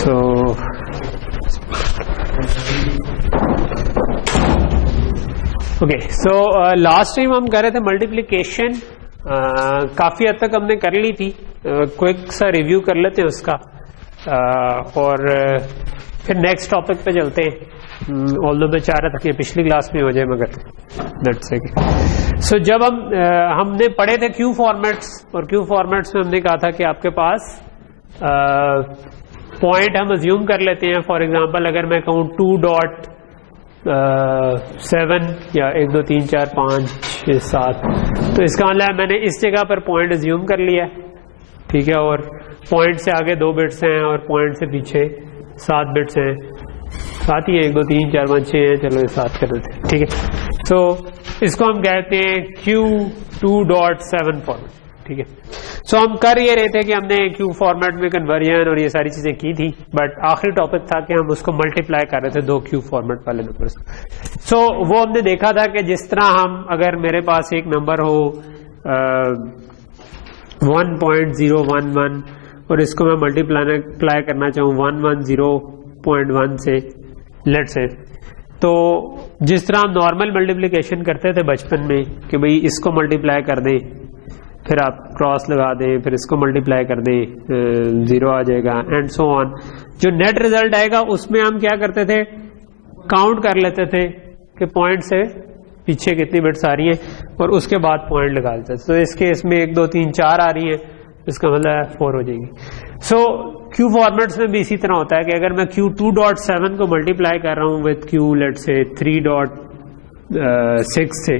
So okay, so last time हम कर रहे थे मल्टीप्लिकेशन, काफी हद तक हमने कर ली थी। क्विक सा रिव्यू कर लेते हैं उसका, और फिर नेक्स्ट टॉपिक पे चलते हैं। ऑल्दो मैं चाह रहा था कि पिछली क्लास में हो जाए, मगर दैट्स ओके। सो जब हमने पढ़े थे क्यू फॉर्मेट्स, और क्यू फॉर्मेट्स में हमने कहा था कि आपके पास पॉइंट हम अज्यूम कर लेते हैं। फॉर एग्जांपल अगर मैं कहूँ 2.7 या 1 2 3 4 5 6 7, तो इसका मतलब मैंने इस जगह पर पॉइंट अज्यूम कर लिया, ठीक है। और पॉइंट से आगे 2 बिट्स हैं और पॉइंट से पीछे 7 बिट्स हैं, 7 ही है, 1 2 3 4 5 6 है, चलो ये 7 कर देते हैं, ठीक है। तो इसको हम कहते हैं Q 2.7 फॉर्मेट, ठीक है। सो हम कर ये रहे थे कि हमने क्यू फॉर्मेट में कन्वर्जन और ये सारी चीजें की थी, बट आखिरी टॉपिक था कि हम उसको मल्टीप्लाई कर रहे थे 2 क्यू फॉर्मेट वाले नंबर्स। सो वो हमने देखा था कि जिस तरह हम, अगर मेरे पास एक नंबर हो 1.011 और इसको मैं मल्टीप्लाई करना चाहूँ 110.1 से, लेट से, तो जिस तरह हम नॉर्मल मल्टीप्लिकेशन करते थे बचपन में कि भाई इसको मल्टीप्लाई कर दें, फिर आप क्रॉस लगा दें, फिर इसको मल्टीप्लाई कर दें, 0 आ जाएगा, एंड सो ऑन। जो नेट रिजल्ट आएगा उसमें हम क्या करते थे, काउंट कर लेते थे कि पॉइंट से पीछे कितनी बिट्स आ रही हैं, और उसके बाद पॉइंट लगा देते थे। तो इस केस में 1 2 3 4 आ रही है, इसका मतलब 4 हो जाएगी। सो क्यू फॉर्मेट्स में भी इसी तरह होता है कि अगर मैं Q 2.7 को मल्टीप्लाई कर रहा हूँ विद Q लेट से 3.6 से,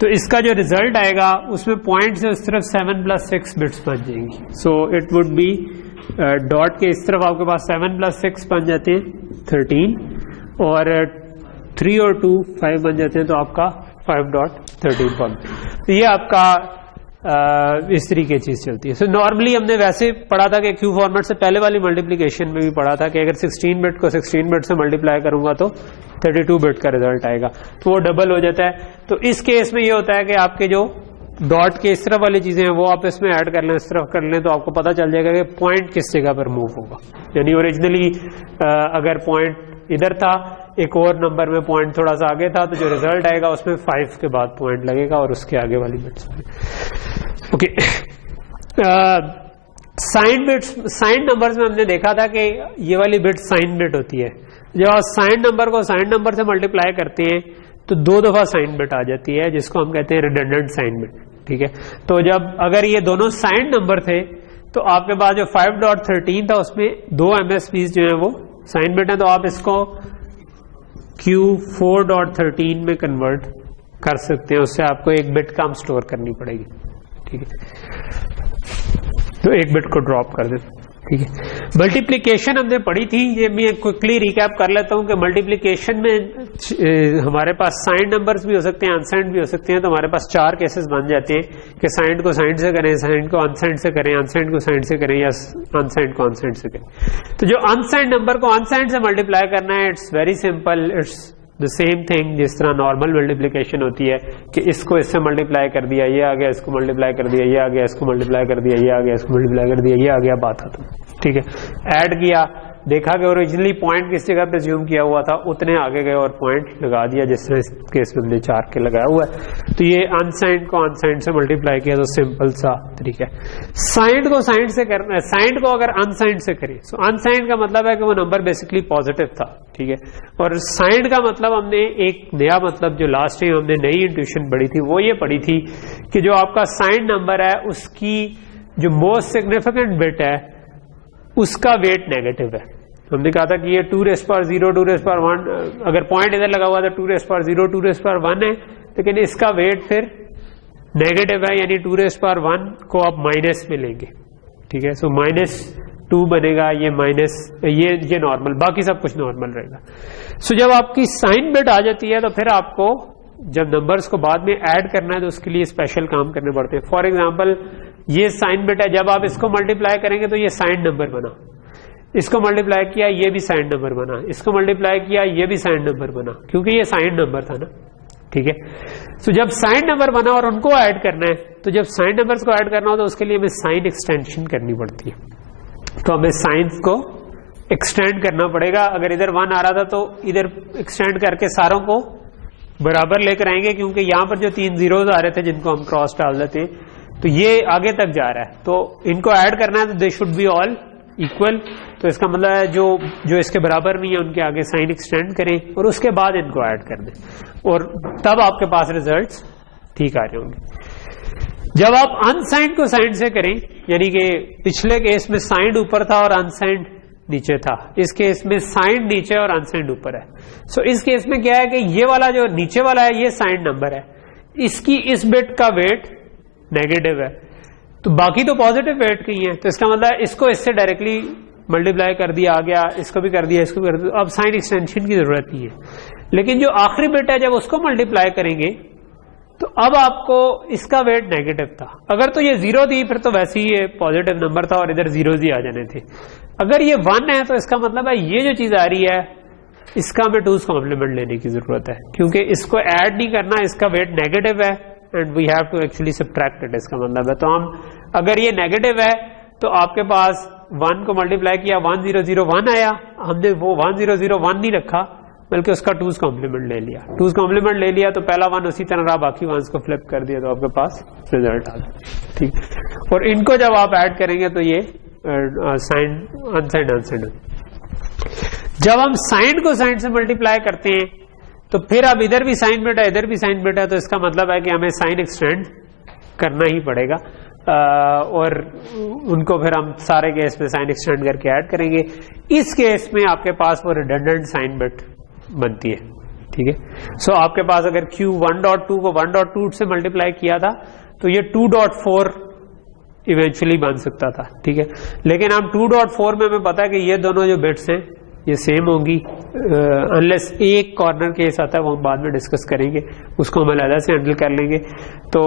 तो इसका जो रिजल्ट आएगा उसमें पॉइंट से उस तरफ 7 + 6 बिट्स बन जाएंगी। So it would be dot के इस तरफ आपके पास 7 + 6 बन जाते हैं 13, और 3 और 2 5 बन जाते हैं, तो आपका 5.13 बन। तो ये आपका इस तरीके की चीज चलती है। सो नॉर्मली हमने वैसे पढ़ा था कि क्यू फॉर्मेट से पहले वाली मल्टीप्लिकेशन में भी पढ़ा था कि अगर 16 बिट को 16 बिट से मल्टीप्लाई करूंगा तो 32 बिट का रिजल्ट आएगा, तो वो डबल हो जाता है। तो इस केस में ये होता है कि आपके जो डॉट के इस तरफ वाली चीजें हैं वो आप इसमें ऐड कर लें, इस तरफ कर लें, तो आपको पता चल जाएगा कि पॉइंट किस जगह पर मूव होगा। यानी ओरिजिनली अगर पॉइंट इधर था, एक और नंबर में पॉइंट थोड़ा सा आगे था, तो जो रिजल्ट आएगा उसमें 5 के बाद पॉइंट लगेगा और उसके आगे वाली bits. Okay, sign bits, sign numbers में हमने देखा था कि ये वाली बिट साइन बिट होती है। जब आप साइन नंबर को साइन नंबर से मल्टीप्लाई करते हैं तो 2 दफा साइन बिट आ जाती है, जिसको हम कहते हैं रिडंडेंट साइन बिट, ठीक है। तो जब अगर ये दोनों साइन नंबर थे तो आपके पास जो 5.13 था उसमें 2 MSBs जो है वो साइन बिट है, तो आप इसको Q 4.13 में कन्वर्ट कर सकते हैं। उससे आपको एक बिट कम स्टोर करनी पड़ेगी, ठीक है। तो एक बिट को ड्रॉप कर देते, ठीक है। मल्टीप्लिकेशन हमने पढ़ी थी, ये मैं क्विकली रिकैप कर लेता हूं कि मल्टीप्लिकेशन में हमारे पास साइंड नंबर्स भी हो सकते हैं, अनसाइंड भी हो सकते हैं। तो हमारे पास 4 केसेस बन जाते हैं कि साइंड को साइंड से करें, साइंड को अनसाइंड से करें, अनसाइंड को साइंड से करें, या अनसाइंड को अनसाइंड से करें। तो जो अनसाइंड नंबर को अनसाइंड से मल्टीप्लाई करना है, it's very simple, it's the same thing जिस तरह नॉर्मल मल्टीप्लिकेशन होती है कि इसको इससे मल्टीप्लाई कर दिया, ये आ गया, इसको मल्टीप्लाई कर दिया, ये आ गया, इसको मल्टीप्लाई कर दिया, ये आ गया, इसको मल्टीप्लाई कर दिया, ये आ गया, बात खत्म, ठीक है। ऐड किया, देखा कि ओरिजिनली पॉइंट किस जगह पे ज्यूम किया हुआ था, उतने आगे गए और पॉइंट लगा दिया, जिस तरह इस केस में हमने 4 के लगाया हुआ है। तो ये अनसाइंड को अनसाइंड से मल्टीप्लाई किया, तो सिंपल सा तरीका है। साइंड को साइंड से करना है, साइंड को अगर अनसाइंड से करें, सो अनसाइंड का मतलब है कि वो नंबर बेसिकली पॉजिटिव था, ठीक है। और साइंड का मतलब हमने एक नया मतलब जो लास्ट टाइम हमने नई इंट्यूशन पढ़ी थी वो ये पढ़ी थी कि जो आपका साइंड नंबर है उसकी जो मोस्ट सिग्निफिकेंट बिट है उसका वेट नेगेटिव है। हमने कहा था कि ये 2⁻0 2⁻1, अगर पॉइंट इधर लगा हुआ था 2⁻0 2⁻1 है, लेकिन इसका वेट फिर नेगेटिव है, यानी 2⁻1 को आप माइनस में लेंगे, ठीक है। सो -2 बनेगा, ये माइनस, ये नॉर्मल, बाकी सब कुछ नॉर्मल रहेगा। सो जब आपकी साइन बिट आ जाती है तो फिर आपको जब नंबर्स को बाद में ऐड करना है तो उसके लिए स्पेशल काम करने पड़ते हैं। फॉर एग्जाम्पल ये साइन बिट है, जब आप इसको मल्टीप्लाई करेंगे तो ये साइन नंबर बना, इसको मल्टीप्लाई किया ये भी साइन नंबर बना, इसको मल्टीप्लाई किया ये भी साइन नंबर बना, क्योंकि ये साइन नंबर था ना, ठीक है। तो जब साइन नंबर बना और उनको ऐड करना है, तो जब साइन नंबर्स को ऐड करना हो तो उसके लिए हमें साइन एक्सटेंशन करनी पड़ती है। तो हमें साइंस को एक्सटेंड करना पड़ेगा। अगर इधर 1 आ रहा था तो इधर एक्सटेंड करके सारों को बराबर लेकर आएंगे, क्योंकि यहां पर जो 3 जीरोज आ रहे थे जिनको हम क्रॉस डाल देते हैं तो ये आगे तक जा रहा है, तो इनको ऐड करना है तो they should be all equal. तो इसका मतलब है जो इसके बराबर नहीं है उनके आगे साइन एक्सटेंड करें और उसके बाद इनको ऐड कर दें, और तब आपके पास रिजल्ट्स ठीक आ रहे होंगे। जब आप अनसाइंड को साइंड से करें, यानी कि पिछले केस में साइंड ऊपर था और अनसाइंड नीचे था, इस केस में साइंड नीचे और अनसाइंड ऊपर है। सो इस केस में क्या है कि ये वाला जो नीचे वाला है ये साइंड नंबर है, इसकी इस बिट का वेट नेगेटिव है, तो बाकी तो पॉजिटिव वेट की है, तो इसका मतलब इसको इससे डायरेक्टली मल्टीप्लाई कर दिया आ गया, इसको भी कर दिया, इसको भी कर दिया, अब साइन एक्सटेंशन की जरूरत नहीं है। लेकिन जो आखिरी बिट है जब उसको मल्टीप्लाई करेंगे तो अब आपको इसका वेट नेगेटिव था। अगर तो ये 0 थी फिर तो वैसे ही ये पॉजिटिव नंबर था और इधर 0 ही आ जाने थे। अगर ये 1 है तो इसका मतलब है ये जो चीज आ रही है इसका हमें 2's कॉम्प्लीमेंट लेने की जरूरत है, क्योंकि इसको ऐड नहीं करना, इसका वेट नेगेटिव है and we have to actually subtract it. इसका मतलब है तो हम अगर ये नेगेटिव है तो आपके पास 1 को मल्टीप्लाई किया 1001 आया, हमने वो 1001 नहीं रखा बल्कि उसका 2's कॉम्प्लीमेंट ले लिया। 2's कॉम्प्लीमेंट ले लिया तो पहला 1 उसी तरह रहा, बाकी 1s को फ्लिप कर दिया तो आपके पास रिजल्ट आ गया। ठीक, और इनको जब आप ऐड करेंगे तो ये साइन अनसाइंड अनसाइंड। जब हम साइन को साइन से मल्टीप्लाई करते हैं तो फिर अब इधर भी साइन बिट है इधर भी साइन बिट है, तो इसका मतलब है कि हमें साइन एक्सटेंड करना ही पड़ेगा, और उनको फिर हम सारे केस में साइन एक्सटेंड करके ऐड करेंगे। इस केस में आपके पास वो रिडंडेंट साइन बिट बनती है। ठीक है, सो आपके पास अगर Q 1.2 को 1.2 से मल्टीप्लाई किया था तो ये 2.4 इवेंचुअली बन सकता था। ठीक है, लेकिन हम 2.4 में हमें पता है कि ये दोनों जो बिट्स हैं ये सेम होंगी, अनलेस एक कॉर्नर केस आता है वो हम बाद में डिस्कस करेंगे, उसको हम अलग से हैंडल कर लेंगे। तो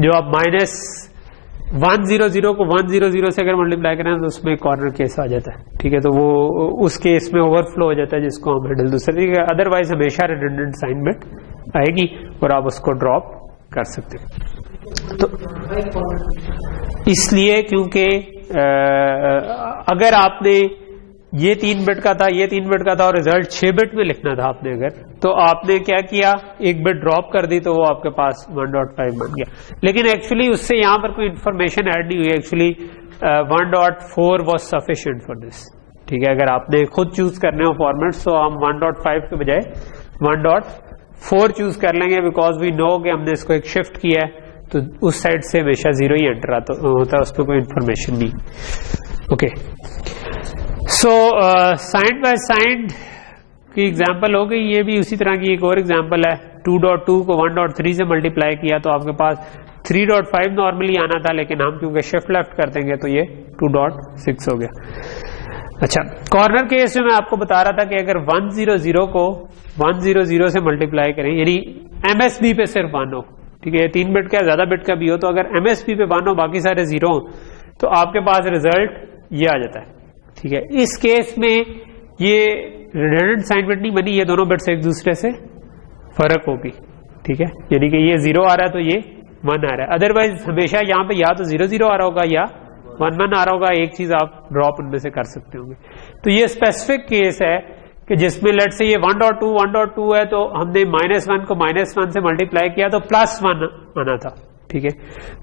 जो आप -100 को 100 से अगर मल्टीप्लाई करें तो उसमें कॉर्नर केस आ जाता है। ठीक है, तो वो उस केस में ओवरफ्लो हो जाता है जिसको हम हैंडल दूसरे तरीके, अदरवाइज हमेशा रिडंडेंट साइन बिट आएगी और आप उसको ड्रॉप कर सकते हैं। तो इसलिए क्योंकि अगर आपने ये 3 बिट का था ये 3 बिट का था और रिजल्ट 6 बिट में लिखना था आपने अगर, तो आपने क्या किया, एक बिट ड्रॉप कर दी तो वो आपके पास 1.5 बन गया। लेकिन एक्चुअली उससे यहां पर कोई इंफॉर्मेशन ऐड नहीं हुई, actually 1.4 was sufficient for this. ठीक है, अगर आपने खुद चूज करने हो फॉर्मेट तो हम 1.5 के बजाय 1.4 चूज कर लेंगे, बिकॉज वी नो कि हमने इसको एक शिफ्ट किया है तो उस साइड से हमेशा 0 ही एंटर होता है, उसमें कोई इंफॉर्मेशन नहीं। Okay, so signed by signed की एग्जांपल हो गई, ये भी उसी तरह की एक और एग्जांपल है। 2.2 को 1.3 से मल्टीप्लाई किया तो आपके पास 3.5 नॉर्मली आना था, लेकिन हम क्योंकि शिफ्ट लेफ्ट कर देंगे तो ये 2.6 हो गया। अच्छा, कॉर्नर केस में मैं आपको बता रहा था कि अगर 100 को 100 से मल्टीप्लाई करें, यानी एमएसबी पे सिर्फ 1 हो, ठीक है, 3 बिट का ज्यादा बिट का भी हो, तो अगर एमएसबी पे 1 हो बाकी सारे 0 हो तो आपके पास रिजल्ट ये आ जाता है। ठीक है, इस केस में ये रिडंडेंट साइन बिट नहीं बनी, ये दोनों बिट्स एक दूसरे से फर्क होगी। ठीक है, यानी कि ये 0 आ रहा है तो ये 1 आ रहा है, अदरवाइज हमेशा यहाँ पे या तो 0 आ रहा होगा या 1 आ रहा होगा, एक चीज आप ड्रॉप उनमें से कर सकते होंगे। तो ये स्पेसिफिक केस है कि जिसमें लेट से ये 1.2 है तो हमने -1 को -1 से मल्टीप्लाई किया तो +1 आना था। ठीक है,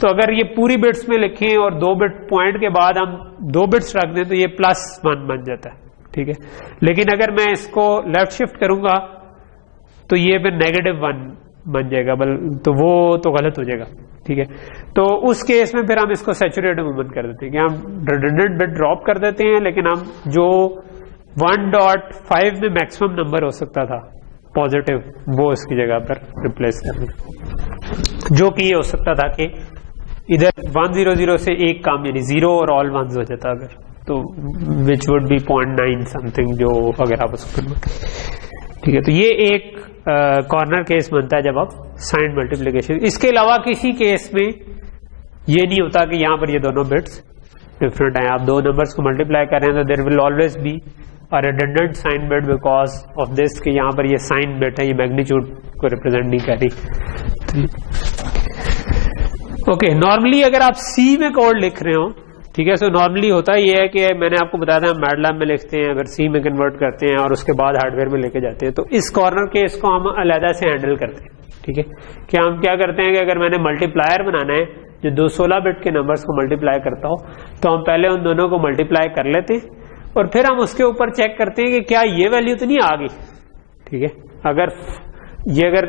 तो अगर ये पूरी बिट्स में लिखें और 2 बिट पॉइंट के बाद हम 2 बिट्स रख दें तो ये +1 बन जाता है। ठीक है, लेकिन अगर मैं इसको लेफ्ट शिफ्ट करूंगा तो ये फिर -1 बन जाएगा, तो वो तो गलत हो जाएगा। ठीक है, तो उस केस में फिर हम इसको सैचुरेटेड मूवमेंट कर देते हैं कि हम रिडंडेंट बिट ड्रॉप कर देते हैं, लेकिन हम जो 1.5 में मैक्सिमम नंबर हो सकता था पॉजिटिव वो इसकी जगह पर रिप्लेस कर दें, जो कि ये हो सकता था कि इधर 100 से एक काम यानी 0 और ऑल 1s हो जाता अगर, तो विच वुड बी 0.9 समथिंग, जो अगर आप उसको। ठीक है, तो ये एक कॉर्नर केस बनता है जब आप साइन मल्टीप्लिकेशन। इसके अलावा किसी केस में ये नहीं होता कि यहां पर ये दोनों बिट्स डिफरेंट हैं, आप 2 नंबर्स को मल्टीप्लाई कर रहे हैं तो there will always be a redundant sign bit because of this कि यहां पर ये साइन बिट है, ये मैग्नीट्यूड को रिप्रेजेंट नहीं कर रही। ओके, नॉर्मली अगर आप सी में कोड लिख रहे हो ठीक है। सो नॉर्मली होता ये है कि मैंने आपको बताया था, हम मैटलैब में लिखते हैं, फिर सी में कन्वर्ट करते हैं और उसके बाद हार्डवेयर में लेके जाते हैं। तो इस कॉर्नर केस को हम अलहदा से हैंडल करते हैं, ठीक है। कि हम क्या करते हैं कि अगर मैंने मल्टीप्लायर बनाना है जो 216 बिट के नंबर्स को मल्टीप्लाई करता हो, तो हम पहले उन दोनों को मल्टीप्लाई कर लेते हैं और फिर हम उसके ऊपर चेक करते हैं कि क्या ये वैल्यू तो नहीं आ गई, ठीक है। अगर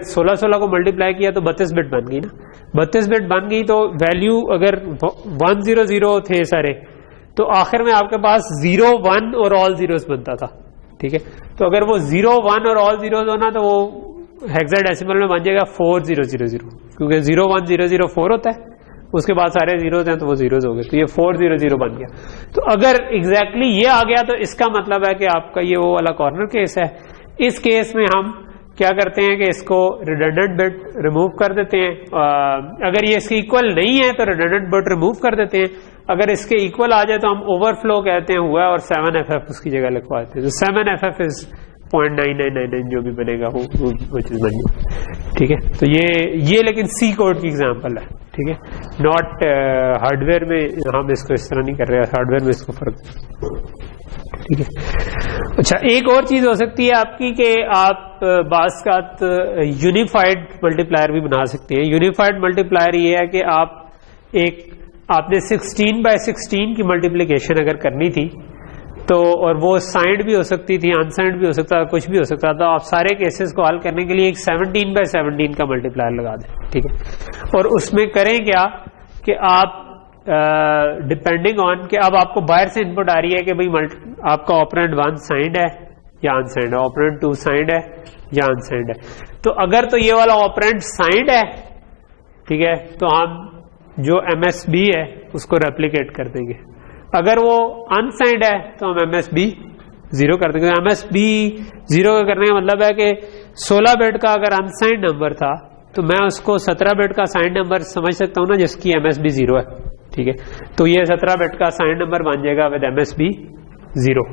16 को मल्टीप्लाई किया तो 32 बिट बन गई ना, 32 बिट बन गई तो वैल्यू अगर 100 थे सारे, तो आखिर में आपके पास 0 1 और ऑल जीरोस बनता था, ठीक है। तो अगर वो 0 1 और ऑल जीरोस होना तो वो हेक्साडेसिमल में बन जाएगा 4000, क्योंकि 0 1 0 0 4 होता है, उसके बाद सारे जीरोज हैं तो वो जीरोज हो गए, तो ये 400 बन गया। तो अगर एग्जैक्टली ये आ गया तो इसका मतलब है कि आपका ये वो वाला कॉर्नर केस है। इस केस में हम क्या करते हैं कि इसको रिडंडेंट बिट रिमूव कर देते हैं। अगर ये इसके इक्वल नहीं है तो रिडंडेंट बिट रिमूव कर देते हैं, अगर इसके इक्वल आ जाए तो हम ओवरफ्लो कहते हैं हुआ और 7FF उसकी जगह लिखवाते हैं। तो 7FF इज 0.9999 जो भी बनेगा वो चीज बन गई, ठीक है। तो ये लेकिन सी कोड की एग्जांपल है, ठीक है। नॉट हार्डवेयर में हम इसको इस तरह नहीं कर रहे हैं, हार्डवेयर में इसको फर्क, ठीक है। अच्छा, एक और चीज हो सकती है आपकी कि आप बास का यूनिफाइड मल्टीप्लायर भी बना सकते हैं। यूनिफाइड मल्टीप्लायर ये है कि आपने 16/16 की मल्टीप्लिकेशन अगर करनी थी तो, और वो साइंड भी हो सकती थी, अनसाइंड भी हो सकता था, कुछ भी हो सकता था, आप सारे केसेस को हल करने के लिए एक 17/17 का मल्टीप्लायर लगा दें, ठीक है। और उसमें करें क्या कि आप डिपेंडिंग ऑन कि अब आपको बाहर से इनपुट आ रही है कि भाई आपका ऑपरेंड 1 साइंड है या अनसाइंड है, ऑपरेंड 2 साइंड है या अनसाइंड है। तो अगर तो ये वाला ऑपरेंड साइंड है, ठीक है, तो हम जो MSB है उसको रेप्लिकेट कर देंगे। अगर वो अनसाइंड है तो हम MSB 0 कर देंगे। MSB 0 करने का मतलब है कि 16 बिट का अगर अनसाइंड नंबर था तो मैं उसको 17 बिट का साइंड नंबर समझ सकता हूं ना, जिसकी MSB 0 है, ठीक है। तो ये 17 बिट का साइंड नंबर बन जाएगा विद MSB 0,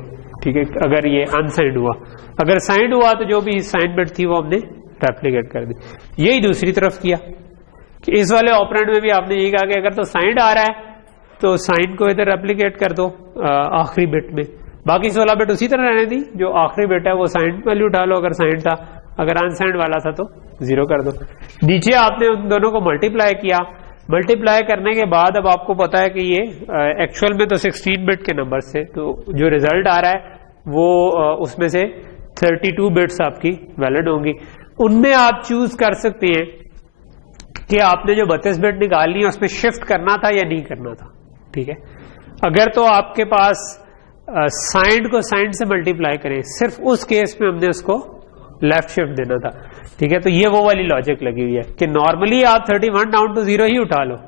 ठीक है, अगर ये अनसाइंड हुआ। अगर साइंड हुआ तो जो भी साइंड बिट थी वो हमने रेप्लिकेट कर दी। यही दूसरी तरफ किया कि इस वाले ऑपरेंड में भी आपने यही कहा कि अगर तो साइंड आ रहा है तो साइन को इधर रेप्लिकेट कर दो आखिरी बिट में, बाकी 16 बिट उसी तरह रहने दी, जो आखिरी बिट है वो साइन वैल्यू उठा लो अगर साइन था, अगर अनसाइंड वाला था तो 0 कर दो। नीचे आपने उन दोनों को मल्टीप्लाई किया, मल्टीप्लाई करने के बाद अब आपको पता है कि ये एक्चुअल में तो 16 बिट के नंबर से, तो जो रिजल्ट आ रहा है वो उसमें से 32 बिट्स आपकी वैलिड होंगी। उनमें आप चूज कर सकते हैं कि आपने जो 32 बिट निकालनी है उसमें शिफ्ट करना था या नहीं करना था, ठीक है। अगर तो आपके पास साइंड को साइंड से मल्टीप्लाई करें, सिर्फ उस केस में हमने उसको लेफ्ट शिफ्ट देना था, ठीक है। तो ये वो वाली लॉजिक लगी हुई है कि नॉर्मली आप 31 डाउन टू 0 ही उठा लो,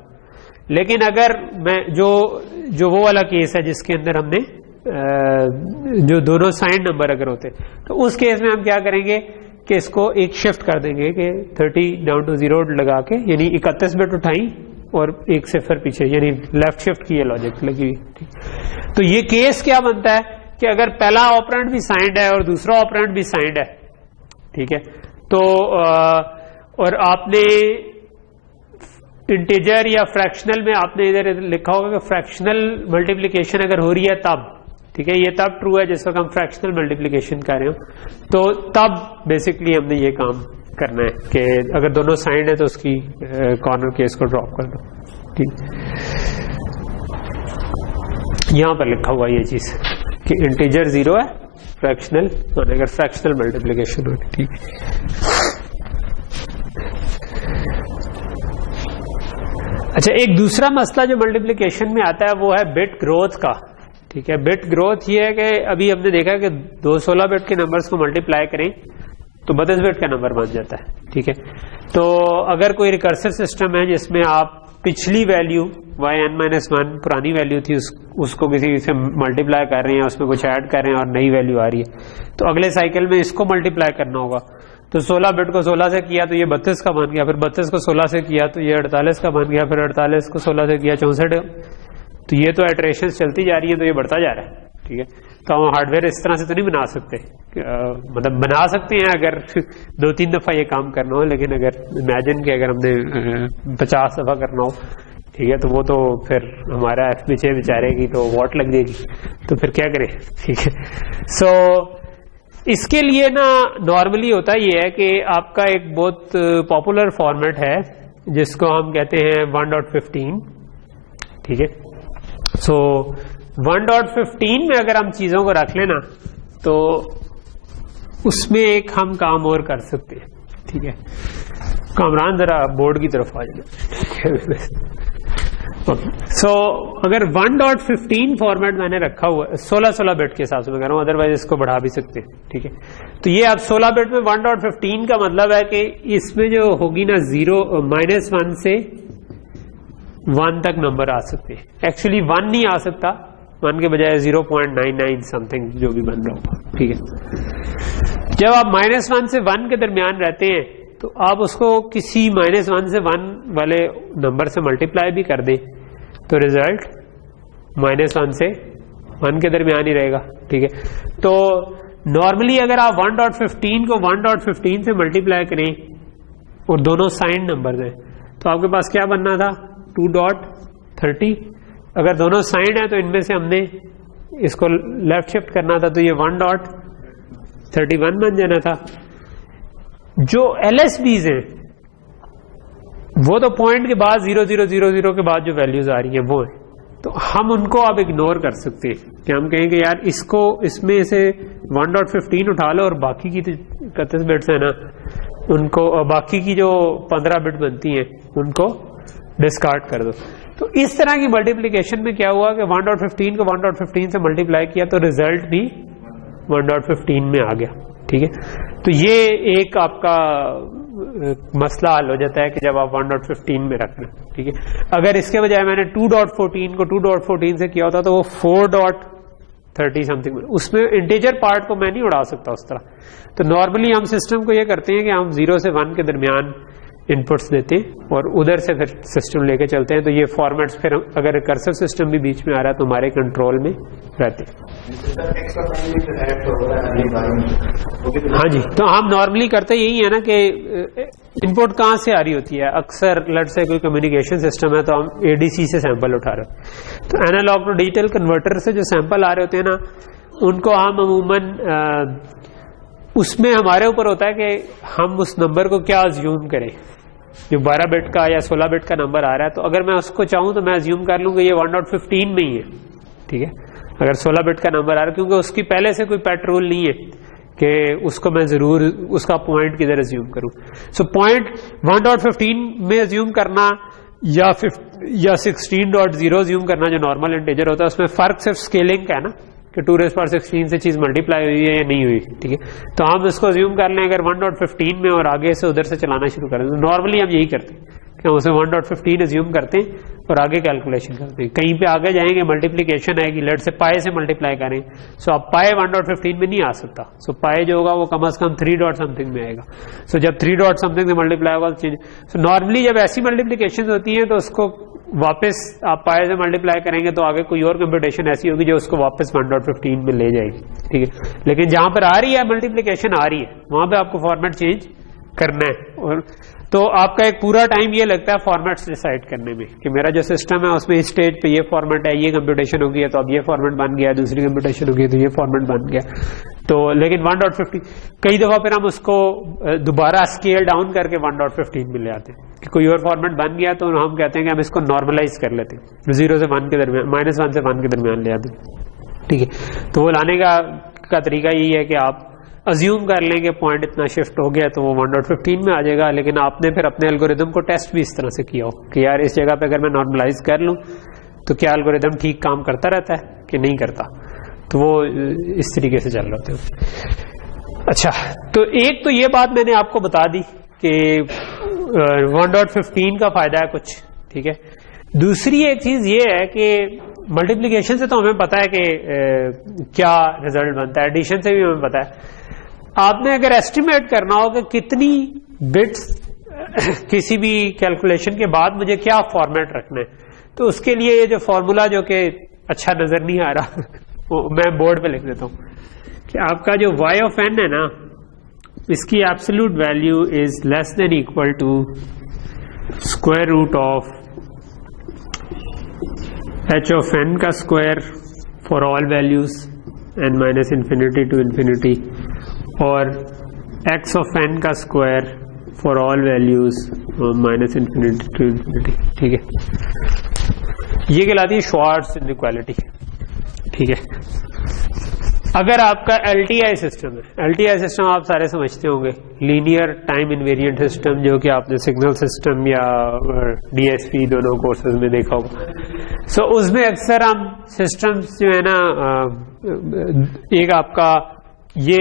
लेकिन अगर मैं जो वो वाला केस है जिसके अंदर हमने जो दोनों साइंड नंबर अगर होते तो उस केस में हम क्या करेंगे कि इसको एक शिफ्ट कर देंगे कि 30 डाउन टू 0 लगा के, यानी 31 बिट उठाई और एक सिफर पीछे, यानी लेफ्ट शिफ्ट की ये लॉजिक लगी हुई। तो ये केस क्या बनता है कि अगर पहला ऑपरेंड भी साइंड है और दूसरा ऑपरेंड भी साइंड है, ठीक है, तो और आपने इंटीजर या फ्रैक्शनल में आपने इधर लिखा होगा कि फ्रैक्शनल मल्टीप्लिकेशन अगर हो रही है तब, ठीक है, ये तब ट्रू है जिस वक्त हम फ्रैक्शनल मल्टीप्लिकेशन कर रहे हो, तो तब बेसिकली हमने ये काम करना है कि अगर दोनों साइड है तो उसकी कॉर्नर केस को ड्रॉप कर दो, ठीक। यहां पर लिखा हुआ ये चीज कि इंटीजर 0 है, फ्रैक्शनल, और अगर फ्रैक्शनल मल्टीप्लिकेशन हो, ठीक। अच्छा, एक दूसरा मसला जो मल्टीप्लिकेशन में आता है वो है बिट ग्रोथ का, ठीक है। बिट ग्रोथ ये है कि अभी हमने देखा कि 216 बिट के नंबर्स को मल्टीप्लाई करें तो 32 बिट का नंबर बन जाता है, ठीक है। तो अगर कोई रिकर्सिव सिस्टम है जिसमें आप पिछली वैल्यू yn-1 पुरानी वैल्यू थी उसको किसी से मल्टीप्लाई कर रहे हैं, उसमें कुछ ऐड कर रहे हैं और नई वैल्यू आ रही है, तो अगले साइकिल में इसको मल्टीप्लाई करना होगा। तो 16 बिट को 16 से किया तो ये 32 का बन गया, फिर 32 को 16 से किया तो ये 48 का बन गया, फिर 48 को 16 से किया 64। तो ये तो इटरेशन चलती जा रही है, तो ये बढ़ता जा रहा है, ठीक है। तो हम हार्डवेयर इस तरह से तो नहीं बना सकते, मतलब बना सकते हैं अगर 2-3 दफा ये काम करना हो, लेकिन अगर इमेजिन कि अगर हमने 50 दफा करना हो ठीक है, तो वो तो फिर हमारा एफ पीछे बेचारे की तो वॉट लग जाएगी, तो फिर क्या करें, ठीक है। सो इसके लिए ना नॉर्मली होता ये है कि आपका एक बहुत पॉपुलर फॉर्मेट है जिसको हम कहते हैं 1.15, ठीक है। सो 1.15 में अगर हम चीजों को रख लेना तो उसमें एक हम काम और कर सकते हैं, ठीक है। कामरान जरा बोर्ड की तरफ आ जाए। सो अगर 1.15 फॉर्मेट मैंने रखा हुआ है 16 बिट के हिसाब से मैं कह रहा हूं, अदरवाइज इसको बढ़ा भी सकते हैं, ठीक है। तो ये आप 16 बिट में 1.15 का मतलब है कि इसमें जो होगी ना -1 से 1 तक नंबर आ सकते हैं। एक्चुअली 1 नहीं आ सकता, 1 के बजाय 0.99 समथिंग जो भी बन रहा होगा, ठीक है। जब आप -1 से 1 के दरमियान रहते हैं तो आप उसको किसी -1 से 1 वाले नंबर से मल्टीप्लाई भी कर दें तो रिजल्ट -1 से 1 के दरमियान ही रहेगा, ठीक है। तो नॉर्मली अगर आप 1.15 को 1.15 से मल्टीप्लाई करें और दोनों साइन नंबर हैं तो आपके पास क्या बनना था 2.30। अगर दोनों साइन है तो इनमें से हमने इसको लेफ्ट शिफ्ट करना था तो ये 1.31 बन जाना था। जो LSBs हैं वो तो पॉइंट के बाद 0000 के बाद जो वैल्यूज आ रही है वो है, तो हम उनको अब इग्नोर कर सकते हैं कि हम कहें कि यार इसको इसमें से 1.15 उठा लो और बाकी की 31 बिट्स है ना उनको, बाकी की जो 15 बिट बनती हैं उनको डिस्कार्ड कर दो। तो इस तरह की मल्टीप्लीकेशन में क्या हुआ कि 1.15 को 1.15 से मल्टीप्लाई किया तो रिजल्ट भी 1.15 में आ गया, ठीक है। तो ये एक आपका मसला हल हो जाता है कि जब आप 1.15 में रख रहे हैं, ठीक है। अगर इसके बजाय मैंने 2.14 को 2.14 से किया होता तो वो 4.30 समथिंग में, उसमें इंटीजर पार्ट को मैं नहीं उड़ा सकता उस तरह। तो नॉर्मली हम सिस्टम को ये करते हैं कि हम 0 से 1 के दरमियान इनपुट्स देते हैं और उधर से फिर सिस्टम लेके चलते हैं। तो ये फॉर्मेट्स फिर अगर रिकर्सिव सिस्टम भी बीच में आ रहा है तो हमारे कंट्रोल में रहते हैं। हाँ जी, तो हम नॉर्मली करते यही है ना कि इनपुट कहाँ से आ रही होती है। अक्सर लट से कोई कम्युनिकेशन सिस्टम है तो हम ADC से सैंपल उठा रहे हैं, तो एनालॉग टू डिजिटल कन्वर्टर से जो सैंपल आ रहे होते हैं ना उनको हम अमूमन उसमें हमारे ऊपर होता है कि हम उस नंबर को क्या अज्यूम करें। जो 12 बिट का या 16 बिट का नंबर आ रहा है तो अगर मैं उसको चाहूं तो मैं अज्यूम कर लूंगा ये 1.15 में ही है, ठीक है। अगर 16 बिट का नंबर आ रहा है क्योंकि उसकी पहले से कोई पैटर्न नहीं है कि उसको मैं जरूर उसका पॉइंट किधर अज्यूम करूं। सो पॉइंट 1.15 में अज्यूम करना या 16.0 अज्यूम करना जो नॉर्मल इंटीजर होता है उसमें फर्क सिर्फ स्केलिंग का है ना कि 2⁻16 से चीज मल्टीप्लाई हुई है या नहीं हुई, ठीक है। तो हम इसको अज्यूम कर लें अगर 1.15 में और आगे से उधर से चलाना शुरू करें तो नॉर्मली हम यही करते हैं कि हम उसे 1.15 अज्यूम करते हैं और आगे कैलकुलेशन करते हैं। कहीं पे आगे जाएंगे मल्टीप्लीकेशन आएगी, लेट से पाई से मल्टीप्लाई करें, सो अब पाई 1.15 में नहीं आ सकता। सो पाई जो होगा वो कम से कम 3 डॉट समथिंग में आएगा। सो जब 3 डॉट समथिंग से मल्टीप्लाई होगा तो चेंज। सो नॉर्मली जब ऐसी मल्टीप्लीकेशन होती है तो उसको वापस आप पाई से मल्टीप्लाई करेंगे तो आगे कोई और कंप्यूटेशन ऐसी होगी जो उसको वापस 1.15 में ले जाएगी, ठीक है। लेकिन जहां पर आ रही है मल्टीप्लीकेशन आ रही है वहां पे आपको फॉर्मेट चेंज करना है। और तो आपका एक पूरा टाइम ये लगता है फॉर्मेट्स डिसाइड करने में कि मेरा जो सिस्टम है उसमें इस स्टेज पे ये फॉर्मेट है, ये कंप्यूटेशन हो गया तो अब ये फॉर्मेट बन गया, दूसरी कंप्यूटेशन हो गई तो ये फॉर्मेट बन गया। तो लेकिन 1.15 कई दफा फिर हम उसको दोबारा स्केल डाउन करके 1.15 में ले आते हैं कि कोई और फॉर्मेट बन गया तो हम कहते हैं कि हम इसको नॉर्मलाइज कर लेते हैं 0 से 1 के दरमियान, -1 से 1 के दरमियान ले आते हैं, ठीक है। तो वो लाने का तरीका यही है कि आप अज्यूम कर लें कि पॉइंट इतना शिफ्ट हो गया तो वो 1.15 में आ जाएगा। लेकिन आपने फिर अपने एल्गोरिदम को टेस्ट भी इस तरह से किया हो कि यार इस जगह पे अगर मैं नॉर्मलाइज कर लूं तो क्या एल्गोरिदम ठीक काम करता रहता है कि नहीं करता। तो वो इस तरीके से चल रहे होते हैं। अच्छा, तो एक तो ये बात मैंने आपको बता दी कि 1.15 का फायदा है कुछ, ठीक है। दूसरी एक चीज ये है कि मल्टीप्लीकेशन से तो हमें पता है कि क्या रिजल्ट बनता है, एडिशन से भी हमें पता है। आपने अगर एस्टिमेट करना हो कि कितनी बिट्स किसी भी कैलकुलेशन के बाद मुझे क्या फॉर्मेट रखना है तो उसके लिए ये जो फॉर्मूला जो कि अच्छा नजर नहीं आ रहा वो मैं बोर्ड पे लिख देता हूं कि आपका जो y ऑफ n है ना इसकी absolute value is less than equal to square root of h of n का square for all values n minus infinity to infinity, और एक्स ऑफ एन का square for all values minus infinity to infinity. ठीक है, ये कहलाती है Schwarz inequality. ठीक है, अगर आपका एलटीआई सिस्टम है, एलटीआई सिस्टम आप सारे समझते होंगे, लीनियर टाइम इनवेरिएंट सिस्टम, जो कि आपने सिग्नल सिस्टम या डीएसपी दोनों कोर्सेज में देखा होगा। सो उसमें अक्सर हम सिस्टम्स जो है ना, एक आपका ये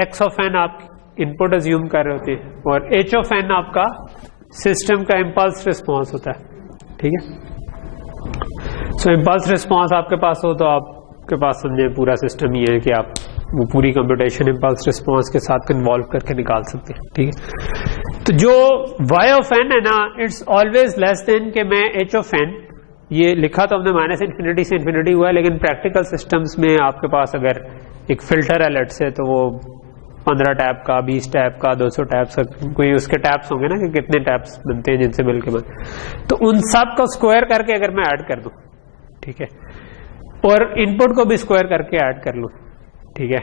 एक्स ऑफ एन आप इनपुट अज्यूम कर रहे होते हैं और एच ऑफ एन आपका सिस्टम का इम्पल्स रिस्पॉन्स होता है। ठीक है, सो इम्पल्स रिस्पॉन्स आपके पास हो तो आपके पास समझे पूरा सिस्टम ये है कि आप वो पूरी कंप्यूटेशन इम्पल्स रिस्पॉन्स के साथ कन्वॉल्व करके निकाल सकते हैं। ठीक है, तो जो y ऑफ n है ना, इट्स ऑलवेज लेस देन के मैं h ऑफ n, ये लिखा तो हमने माइनस इन्फिनिटी से इन्फिनिटी हुआ है, लेकिन प्रैक्टिकल सिस्टम्स में आपके पास अगर एक फिल्टर है लेट से, तो वो 15 टैप का, 20 टैप का, 200 टैप्स का, कोई उसके टैप्स होंगे ना कि कितने टैप्स बनते हैं जिनसे मिलके बन, तो उन सब को स्क्वायर करके अगर मैं ऐड कर दूं, ठीक है, और इनपुट को भी स्क्वायर करके ऐड कर लूं, ठीक है,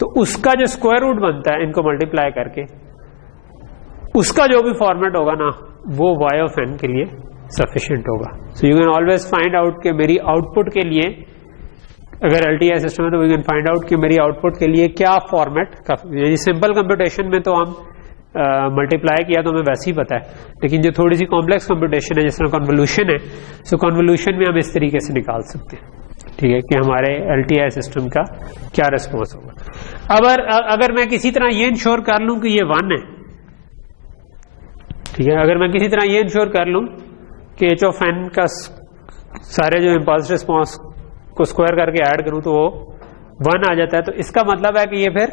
तो उसका जो स्क्वायर रूट बनता है इनको मल्टीप्लाई करके, उसका जो भी फॉर्मेट होगा ना, वो y ऑफ n के लिए सफिशिएंट होगा। So you can always find out कि मेरी आउटपुट के लिए, अगर एलटीआई सिस्टम है तो वी कैन फाइंड आउट कि मेरी आउटपुट के लिए क्या फॉर्मेट का, सिंपल कंप्यूटेशन में तो हम मल्टीप्लाई किया तो हमें वैसे ही पता है, लेकिन जो थोड़ी सी कॉम्प्लेक्स कंप्यूटेशन है, जिस तरह कन्वोल्यूशन है, सो कन्वोल्यूशन में हम इस तरीके से निकाल सकते हैं, ठीक है, कि हमारे एलटीआई सिस्टम का क्या रिस्पॉन्स होगा। अगर मैं किसी तरह ये इंश्योर कर लूं कि ये 1 है, ठीक है, अगर मैं किसी तरह ये इंश्योर कर लूं कि एच ऑफ एन का सारे जो इम्पल्स रिस्पॉन्स को स्क्वायर करके ऐड करूं तो वो 1 आ जाता है, तो इसका मतलब है कि ये फिर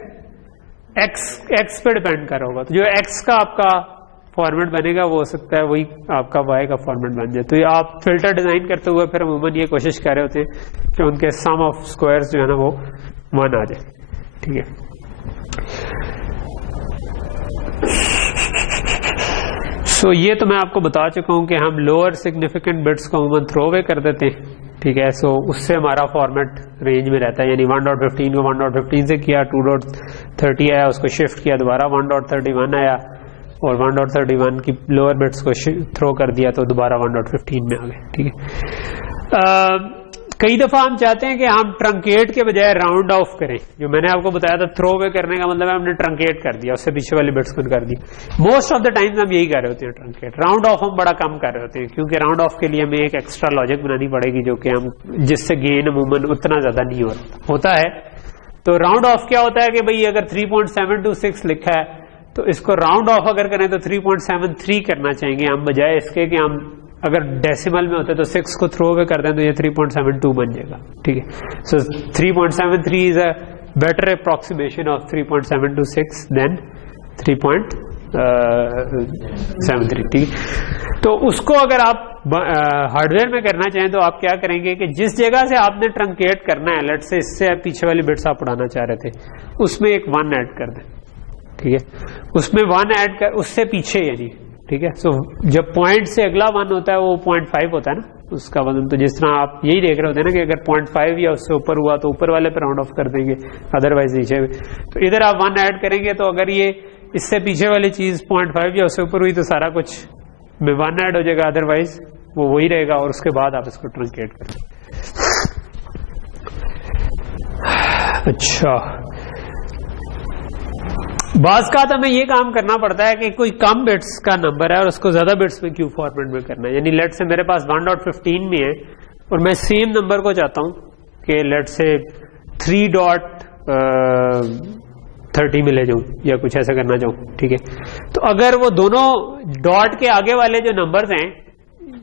एक्स पे डिपेंड कर होगा, तो जो एक्स का आपका फॉर्मेट बनेगा वो हो सकता है वही आपका वाई का फॉर्मेट बन जाए। तो ये आप फिल्टर डिजाइन करते हुए फिर अमूमन ये कोशिश कर रहे होते हैं कि उनके सम ऑफ स्क्वायर्स जो है ना वो 1 आ जाए, ठीक है। सो ये तो मैं आपको बता चुका हूं कि हम लोअर सिग्निफिकेंट बिट्स को अमूमन थ्रो अवे कर देते हैं, ठीक है। सो उससे हमारा फॉर्मेट रेंज में रहता है, यानी 1.15 को 1.15 से किया, 2.30 आया, उसको शिफ्ट किया, दोबारा 1.31 आया, और 1.31 की लोअर बिट्स को थ्रो कर दिया तो दोबारा 1.15 में आ गए, ठीक है। कई दफा हम चाहते हैं कि हम ट्रंकेट के बजाय राउंड ऑफ करें, जो मैंने आपको बताया था थ्रो अवे करने का मतलब है हमने ट्रंकेट कर दिया, उससे पीछे वाली बिट्स को कर दी। मोस्ट ऑफ द टाइम्स हम यही कर रहे होते हैं, ट्रंकेट। राउंड ऑफ हम बड़ा कम कर रहे होते हैं, क्योंकि राउंड ऑफ के लिए हमें एक एक्स्ट्रा लॉजिक बनानी पड़ेगी, जो कि हम जिससे गेन अमूमन उतना ज्यादा नहीं होता है। तो राउंड ऑफ क्या होता है कि भाई अगर 3.726 लिखा है तो इसको राउंड ऑफ अगर करें तो 3.73 करना चाहेंगे हम, बजाय इसके कि हम अगर डेसिमल में होते तो 6 को थ्रो अवे कर दें तो ये 3.72 बन जाएगा, ठीक है। So 3.73 is a better approximation of 3.726 than 3.73, ठीक है। तो उसको अगर आप हार्डवेयर में करना चाहें तो आप क्या करेंगे कि जिस जगह से आपने ट्रंकेट करना है, लेट से इससे पीछे वाली बिट्स आप उड़ाना चाह रहे थे, उसमें एक 1 ऐड कर दें, ठीक है। उसमें 1 ऐड कर, उससे पीछे यानी, ठीक है। सो जब पॉइंट से अगला 1 होता है वो 0.5 होता है ना उसका वजन, तो जिस तरह आप यही देख रहे होते हैं ना कि अगर 0.5 या उससे ऊपर हुआ तो ऊपर वाले पे राउंड ऑफ कर देंगे, अदरवाइज नीचे। तो इधर आप 1 ऐड करेंगे, तो अगर ये इससे पीछे वाली चीज 0.5 या उससे ऊपर हुई तो सारा कुछ में 1 ऐड हो जाएगा, अदरवाइज वो वही रहेगा, और उसके बाद आप इसको ट्रंकेट करें। अच्छा, बाज का हमें ये काम करना पड़ता है कि कोई कम बिट्स का नंबर है और उसको ज्यादा बिट्स में क्यू फॉर्मेट में करना है, यानी लेट से मेरे पास 1.15 में है और मैं सेम नंबर को चाहता हूं कि लेट से 3.30 में ले जाऊं या कुछ ऐसा करना चाहूं, ठीक है। तो अगर वो दोनों डॉट के आगे वाले जो नंबर्स हैं,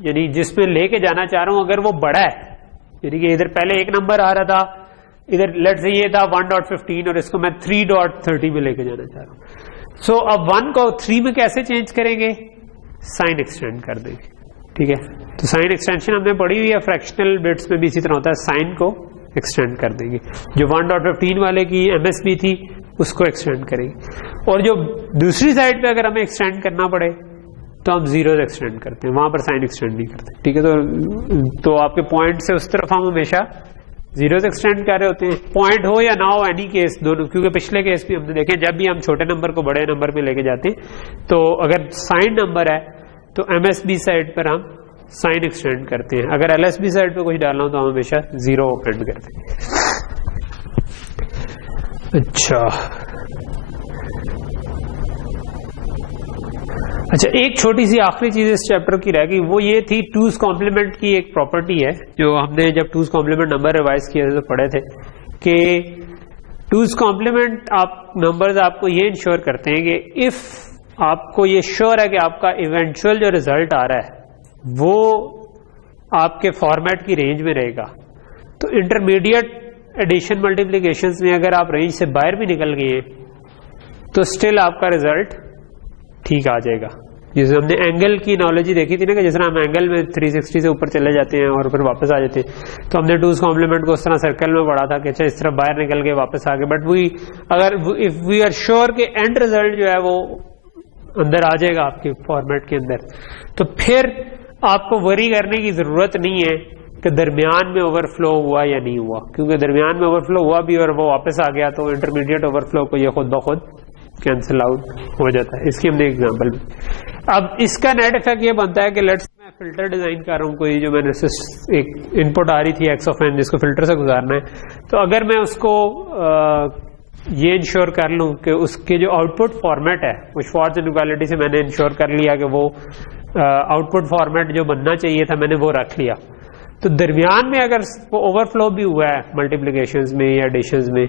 यानी जिसमें लेके जाना चाह रहा हूं, अगर वो बड़ा है, यानी कि इधर पहले एक नंबर आ रहा था, इधर लेट से ये था 1.15 और इसको मैं 3.30 में लेके जाना चाह रहा हूं। सो अब 1 को 3 में कैसे चेंज करेंगे? साइन एक्सटेंड कर देंगे, ठीक है। तो साइन एक्सटेंशन हमने पढ़ी हुई है, फ्रैक्शनल बिट्स में भी इसी तरह होता है, साइन को एक्सटेंड कर देंगे। जो 1.15 वाले की एमएसबी थी उसको एक्सटेंड करेंगे, और जो दूसरी साइड पे अगर हमें एक्सटेंड करना पड़े तो हम जीरोस एक्सटेंड करते हैं, वहां पर साइन एक्सटेंड नहीं करते, ठीक है। तो आपके पॉइंट से उस तरफ हम हमेशा जीरोस एक्सटेंड कर रहे होते हैं, पॉइंट हो या ना हो, एनी केस दोनों, क्योंकि पिछले केस भी हमने देखे जब भी हम छोटे नंबर को बड़े नंबर में लेके जाते हैं तो अगर साइन नंबर है तो एमएसबी साइड पर हम साइन एक्सटेंड करते हैं, अगर एलएसबी साइड पे कुछ डालना हो तो हम हमेशा जीरो ओपन करते हैं। अच्छा, एक छोटी सी आखिरी चीज इस चैप्टर की रह गई, वो ये थी टूज कॉम्प्लीमेंट की एक प्रॉपर्टी है जो हमने जब टूज कॉम्प्लीमेंट नंबर रिवाइज किए थे तो पढ़े थे कि टूज कॉम्प्लीमेंट आप नंबर्स आपको ये इंश्योर करते हैं कि इफ आपको ये श्योर है कि आपका इवेंचुअल जो रिजल्ट आ रहा है वो आपके फॉर्मेट की रेंज में रहेगा, तो इंटरमीडिएट एडिशन मल्टीप्लिकेशन में अगर आप रेंज से बाहर भी निकल गए तो स्टिल आपका रिजल्ट ठीक आ जाएगा। जैसे हमने एंगल की नॉलेज देखी थी ना कि जिस तरह हम एंगल में 360 से ऊपर चले जाते हैं और फिर वापस आ जाते हैं, तो हमने टूज कॉम्प्लीमेंट को उस तरह सर्कल में पढ़ा था कि अच्छा इस तरह बाहर निकल के वापस आ गए, बट अगर इफ वी आर श्योर कि एंड रिजल्ट जो है वो अंदर आ जाएगा आपके फॉर्मेट के अंदर, तो फिर आपको वरी करने की जरूरत नहीं है कि दरमियान में ओवरफ्लो हुआ या नहीं हुआ, क्योंकि दरमियान में ओवरफ्लो हुआ भी और वो वापस आ गया तो इंटरमीडिएट ओवरफ्लो को ये खुद ब खुद कैंसिल आउट हो जाता है। इसकी हमने एग्जांपल भी। अब इसका नेट इफेक्ट ये बनता है कि लेट्स मैं फिल्टर डिजाइन कर रहा हूँ, कोई जो मैंने एक इनपुट आ रही थी एक्स ऑफ एन जिसको फिल्टर से गुजारना है, तो अगर मैं उसको ये इंश्योर कर लूं कि उसके जो आउटपुट फॉर्मेट है वो श्वार्ट्ज इनइक्वालिटी से मैंने इंश्योर कर लिया कि वो आउटपुट फॉर्मेट जो बनना चाहिए था मैंने वो रख लिया, तो दरमियान में अगर वो ओवरफ्लो भी हुआ है मल्टीप्लिकेशंस में या एडिशंस में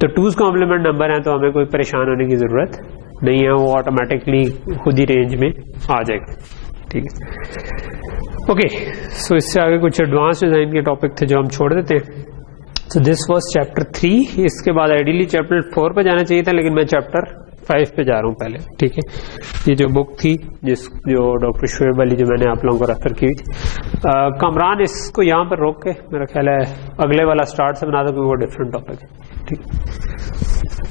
तो टूज कॉम्प्लीमेंट नंबर है तो हमें कोई परेशान होने की जरूरत नहीं है, वो ऑटोमेटिकली खुद ही रेंज में आ जाएगा, ठीक है। ओके, सो इससे आगे कुछ एडवांस डिजाइन के टॉपिक थे जो हम छोड़ देते हैं। सो दिस वाज चैप्टर 3, इसके बाद आइडियली चैप्टर 4 पे जाना चाहिए था लेकिन मैं चैप्टर 5 पे जा रहा हूँ पहले, ठीक है। ये जो बुक थी जो डॉक्टर शुएब वाली जो मैंने आप लोगों को रेफर की थी, कमरान इसको यहाँ पर रोक के मेरा ख्याल है अगले वाला स्टार्ट से बना दो क्योंकि वो डिफरेंट टॉपिक है, ठीक है।